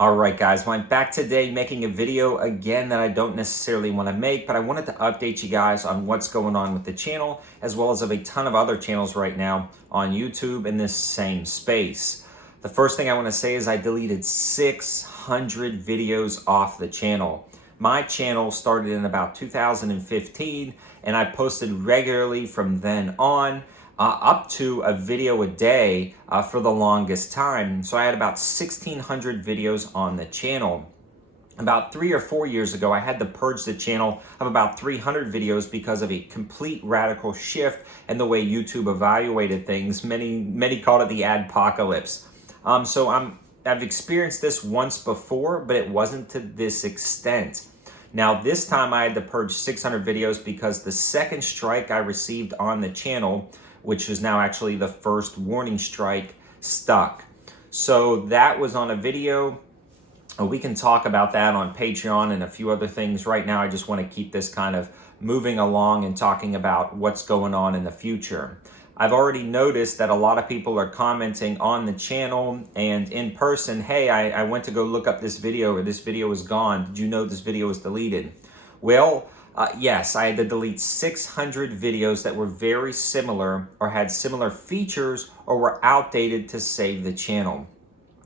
All right, guys, well, I'm back today making a video again that I don't necessarily want to make, but I wanted to update you guys on what's going on with the channel, as well as of a ton of other channels right now on YouTube in this same space. The first thing I want to say is I deleted 600 videos off the channel. My channel started in about 2015, and I posted regularly from then on. Up to a video a day for the longest time. So I had about 1,600 videos on the channel. About 3 or 4 years ago, I had to purge the channel of about 300 videos because of a complete radical shift in the way YouTube evaluated things. Many called it the adpocalypse. I've experienced this once before, but it wasn't to this extent. Now, this time I had to purge 600 videos because the second strike I received on the channel, which is now actually the first warning strike, stuck. So that was on a video. We can talk about that on Patreon and a few other things. Right now, I just want to keep this kind of moving along and talking about what's going on in the future. I've already noticed that a lot of people are commenting on the channel and in person, hey, I went to go look up this video, or this video is gone. Did you know this video was deleted? Well, yes, I had to delete 600 videos that were very similar or had similar features or were outdated to save the channel.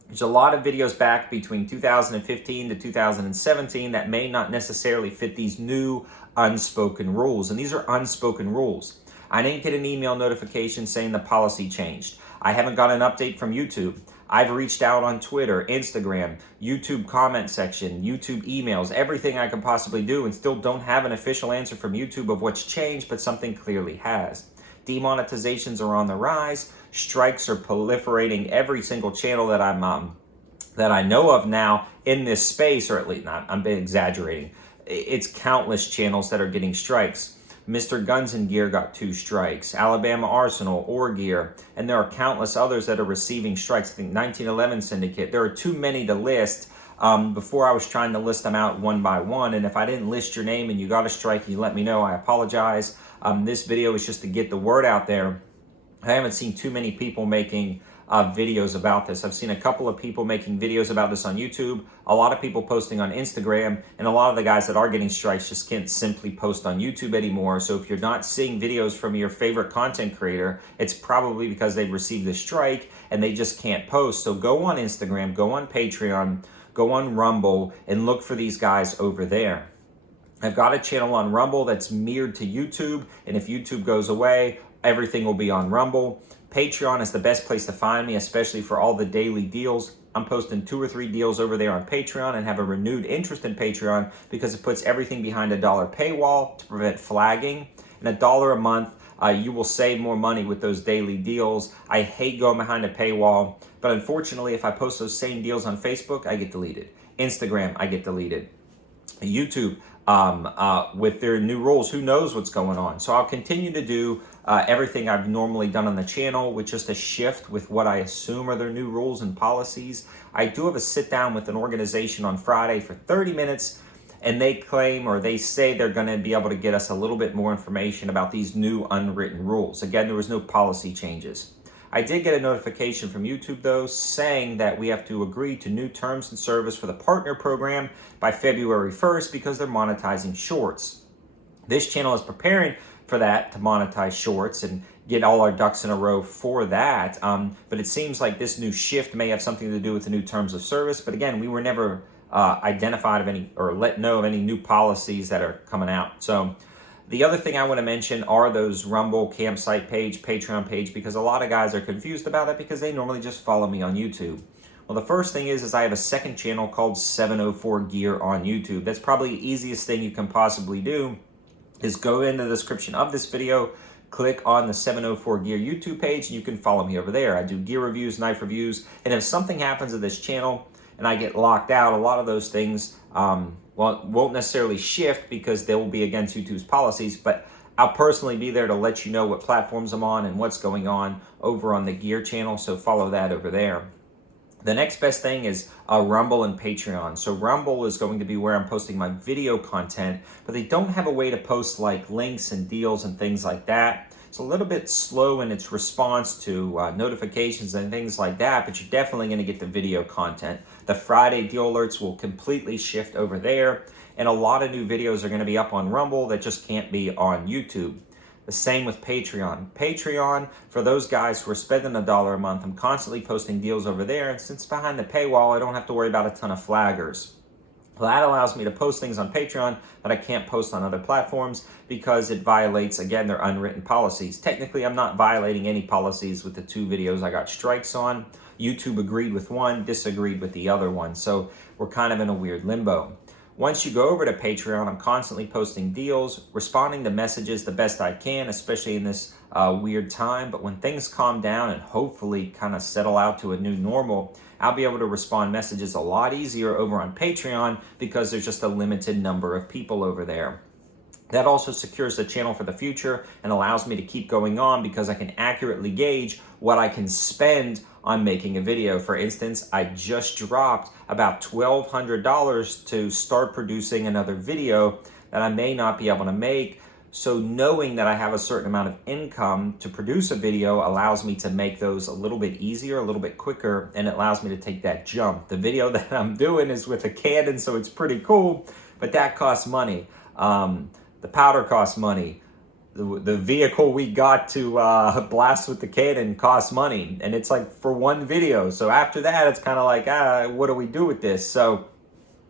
There's a lot of videos back between 2015 to 2017 that may not necessarily fit these new unspoken rules. And these are unspoken rules. I didn't get an email notification saying the policy changed. I haven't got an update from YouTube. I've reached out on Twitter, Instagram, YouTube comment section, YouTube emails, everything I could possibly do, and still don't have an official answer from YouTube of what's changed, but something clearly has. Demonetizations are on the rise. Strikes are proliferating every single channel that I know of now in this space, or at least not, I'm exaggerating. It's countless channels that are getting strikes. Mr. Guns and Gear got 2 strikes, Alabama Arsenal, Gear, and there are countless others that are receiving strikes. I think 1911 Syndicate. There are too many to list. Before I was trying to list them out one by one, and if I didn't list your name and you got a strike and you let me know, I apologize. This video is just to get the word out there. I haven't seen too many people making videos about this. I've seen a couple of people making videos about this on YouTube, a lot of people posting on Instagram, and a lot of the guys that are getting strikes just can't simply post on YouTube anymore. So if you're not seeing videos from your favorite content creator, it's probably because they've received a strike and they just can't post. So go on Instagram, go on Patreon, go on Rumble, and look for these guys over there. I've got a channel on Rumble that's mirrored to YouTube, and if YouTube goes away, everything will be on Rumble. Patreon is the best place to find me, especially for all the daily deals. I'm posting 2 or 3 deals over there on Patreon and have a renewed interest in Patreon because it puts everything behind a $1 paywall to prevent flagging. And $1 a month, you will save more money with those daily deals. I hate going behind a paywall, but unfortunately, if I post those same deals on Facebook, I get deleted. Instagram, I get deleted. YouTube, with their new rules, who knows what's going on. So I'll continue to do everything I've normally done on the channel with just a shift with what I assume are their new rules and policies. I do have a sit down with an organization on Friday for 30 minutes, and they claim, or they say, they're going to be able to get us a little bit more information about these new unwritten rules. Again, there was no policy changes. I did get a notification from YouTube, though, saying that we have to agree to new terms and service for the partner program by February 1st because they're monetizing shorts. This channel is preparing for that, to monetize shorts and get all our ducks in a row for that. But it seems like this new shift may have something to do with the new terms of service. But again, we were never identified of any or let know of any new policies that are coming out. So the other thing I want to mention are those Rumble campsite page, Patreon page, because a lot of guys are confused about it because they normally just follow me on YouTube. Well, the first thing is I have a second channel called 704 Gear on YouTube. That's probably the easiest thing you can possibly do is go in the description of this video, click on the 704 Gear YouTube page, and you can follow me over there. I do gear reviews, knife reviews, and if something happens to this channel and I get locked out, a lot of those things won't necessarily shift because they will be against YouTube's policies, but I'll personally be there to let you know what platforms I'm on and what's going on over on the Gear channel, so follow that over there. The next best thing is Rumble and Patreon. So Rumble is going to be where I'm posting my video content, but they don't have a way to post like links and deals and things like that. It's a little bit slow in its response to notifications and things like that, but you're definitely going to get the video content. The Friday deal alerts will completely shift over there. And a lot of new videos are going to be up on Rumble that just can't be on YouTube. The same with Patreon. Patreon, for those guys who are spending $1 a month, I'm constantly posting deals over there. And since behind the paywall, I don't have to worry about a ton of flaggers. Well, that allows me to post things on Patreon that I can't post on other platforms because it violates, again, their unwritten policies. Technically, I'm not violating any policies with the 2 videos I got strikes on. YouTube agreed with one, disagreed with the other one. So we're kind of in a weird limbo. Once you go over to Patreon, I'm constantly posting deals, responding to messages the best I can, especially in this weird time. But when things calm down and hopefully kind of settle out to a new normal, I'll be able to respond messages a lot easier over on Patreon because there's just a limited number of people over there. That also secures the channel for the future and allows me to keep going on because I can accurately gauge what I can spend on making a video. For instance, I just dropped about $1,200 to start producing another video that I may not be able to make. So knowing that I have a certain amount of income to produce a video allows me to make those a little bit easier, a little bit quicker, and it allows me to take that jump. The video that I'm doing is with a Canon, so it's pretty cool, but that costs money. The powder costs money. The vehicle we got to blast with the Canon costs money, and it's like for one video. So after that, it's kind of like, what do we do with this? So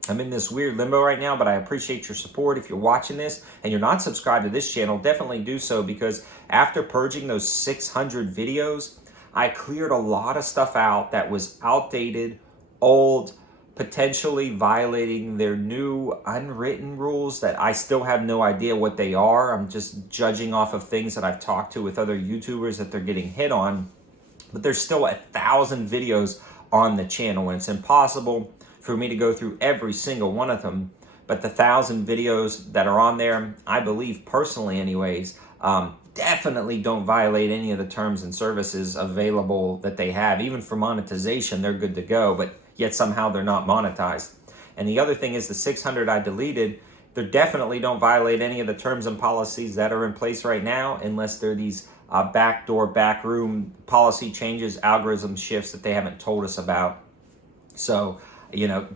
I'm in this weird limbo right now, but I appreciate your support. If you're watching this and you're not subscribed to this channel, definitely do so, because after purging those 600 videos, I cleared a lot of stuff out that was outdated, old, potentially violating their new unwritten rules that I still have no idea what they are. I'm just judging off of things that I've talked to with other YouTubers that they're getting hit on. But there's still 1,000 videos on the channel, and it's impossible for me to go through every single one of them. But the 1,000 videos that are on there, I believe personally anyways, definitely don't violate any of the terms and services available that they have. Even for monetization, they're good to go, but yet somehow they're not monetized. And the other thing is the 600 I deleted, they definitely don't violate any of the terms and policies that are in place right now, unless they're these backdoor, backroom policy changes, algorithm shifts that they haven't told us about. So,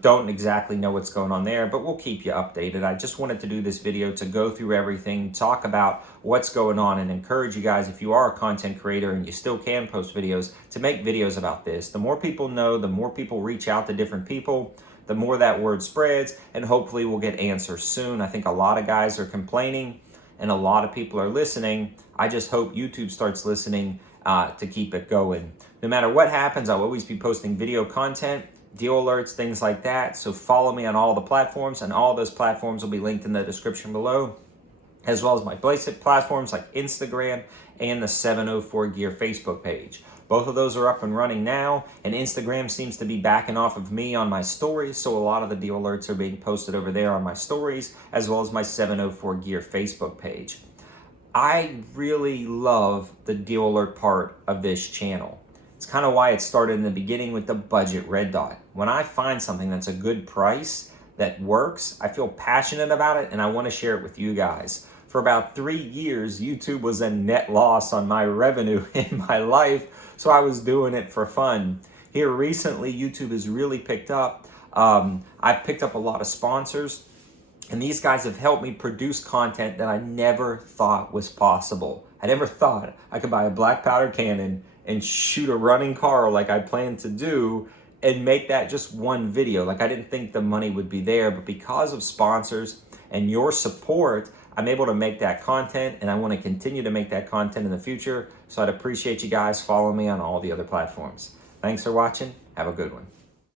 don't exactly know what's going on there, but we'll keep you updated. I just wanted to do this video to go through everything, talk about what's going on, and encourage you guys, if you are a content creator and you still can post videos, to make videos about this. The more people know, the more people reach out to different people, the more that word spreads, and hopefully we'll get answers soon. I think a lot of guys are complaining and a lot of people are listening. I just hope YouTube starts listening to keep it going. No matter what happens, I'll always be posting video content, deal alerts, things like that. So follow me on all the platforms, and all those platforms will be linked in the description below, as well as my basic platforms like Instagram and the 704 Gear Facebook page. Both of those are up and running now, and Instagram seems to be backing off of me on my stories, so a lot of the deal alerts are being posted over there on my stories, as well as my 704 Gear Facebook page. I really love the deal alert part of this channel. It's kind of why it started in the beginning with the budget red dot. When I find something that's a good price that works, I feel passionate about it and I want to share it with you guys. For about 3 years, YouTube was a net loss on my revenue in my life, so I was doing it for fun. Here recently, YouTube has really picked up. I've picked up a lot of sponsors, and these guys have helped me produce content that I never thought was possible. I never thought I could buy a black powder Canon and shoot a running car like I planned to do and make that just one video. Like, I didn't think the money would be there, but because of sponsors and your support, I'm able to make that content, and I want to continue to make that content in the future. So I'd appreciate you guys following me on all the other platforms. Thanks for watching. Have a good one.